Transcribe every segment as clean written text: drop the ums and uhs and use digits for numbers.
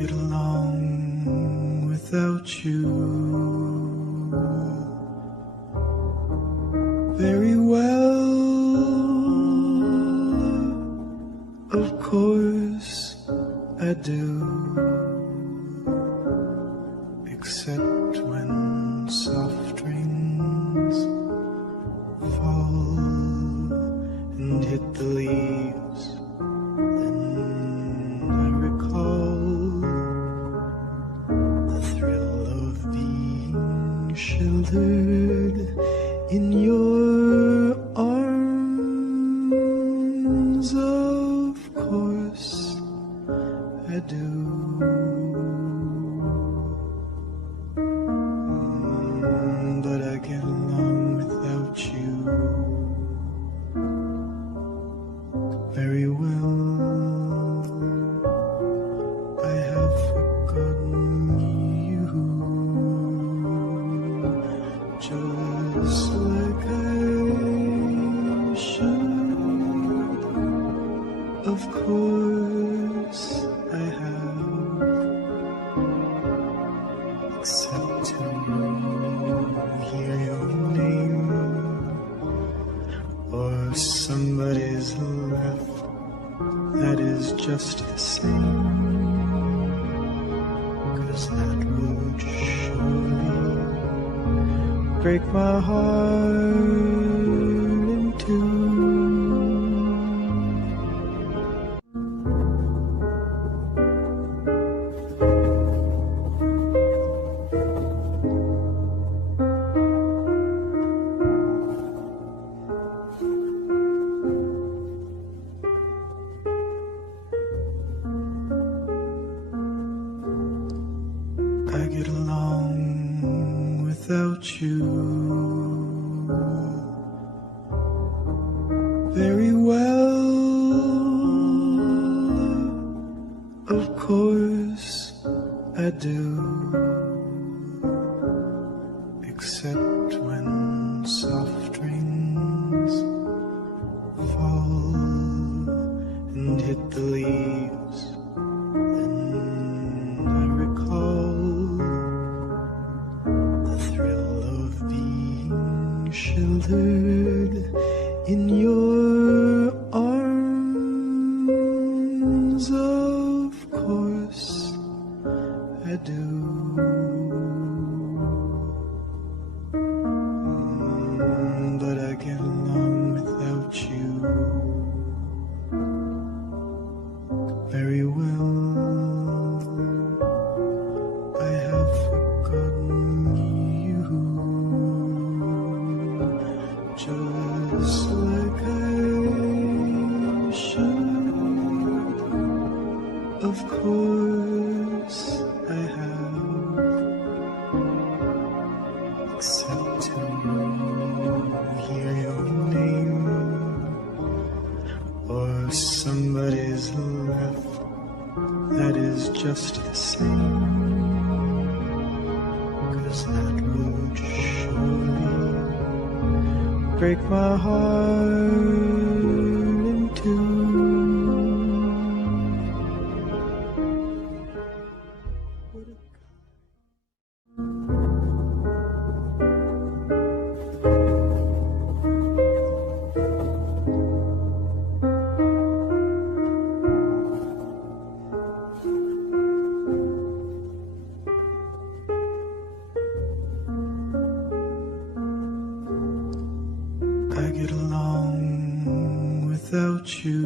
get along without you very well. Of course I do, except when soft rains fall and hit the leaves. Then I recall the thrill of being sheltered in your arms. Of course I do. But I get along without you very well. I have forgotten you, just like I should. Of course I have, except to hear your name or somebody's laugh. That is just the same, 'cause that would surely break my heart in two. I get along without you very well. Of course I do, except when soft rains fall and hit the leaves. Then I recall the thrill of being sheltered in your arms. Of course I do. But I get along without you very well. I have forgotten you, just like I should. Of course I have, except to hear your name or somebody's laugh. That is just the same, 'cause that would surely break my heart in two. I get along without you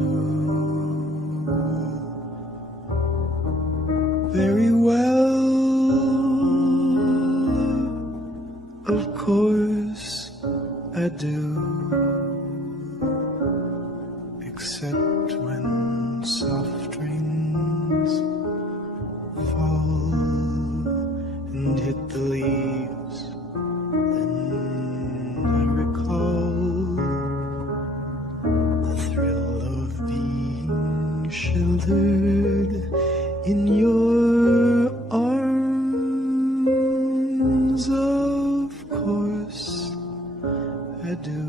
very well. Of course I do, except when soft rains fall and hit the leaves. Then I recall the thrill of being sheltered in your arms. Of course I do.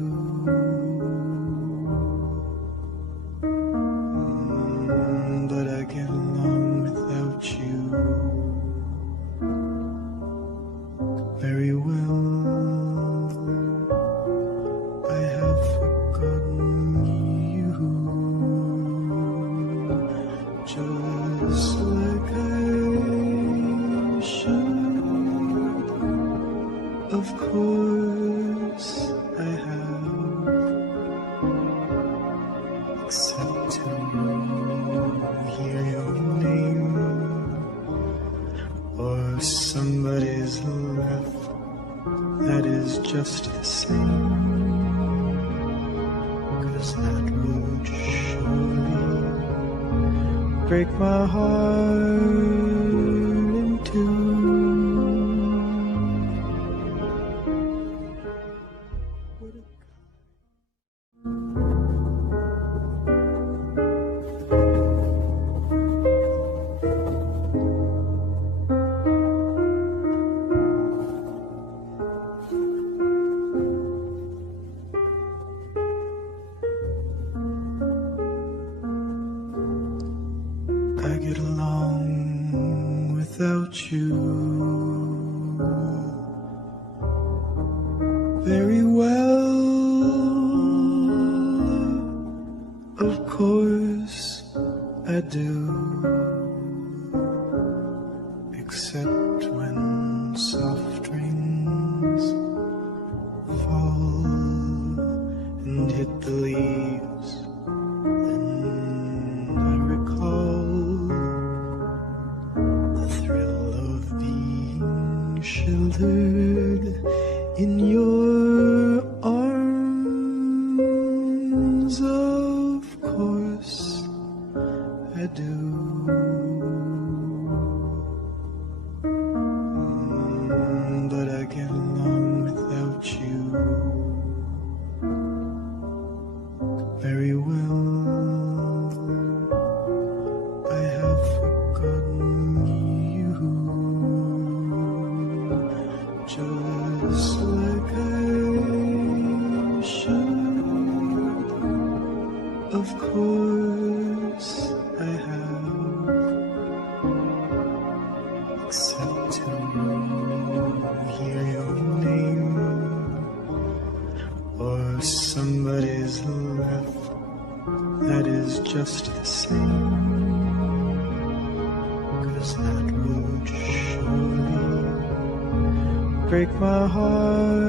But I get along without you except to hear your name or somebody's laugh that is just the same, 'cause that would surely break my heart in two. I get along without you very well. Of course I do, except when soft rains fall and hit the leaves. Then I recall the thrill of being sheltered in your arms. Of course I do. But I get along without you very well. I have forgotten you, just like I should. Of course I have, except to hear your name or somebody's laugh that is just the same, 'cause that would surely break my heart.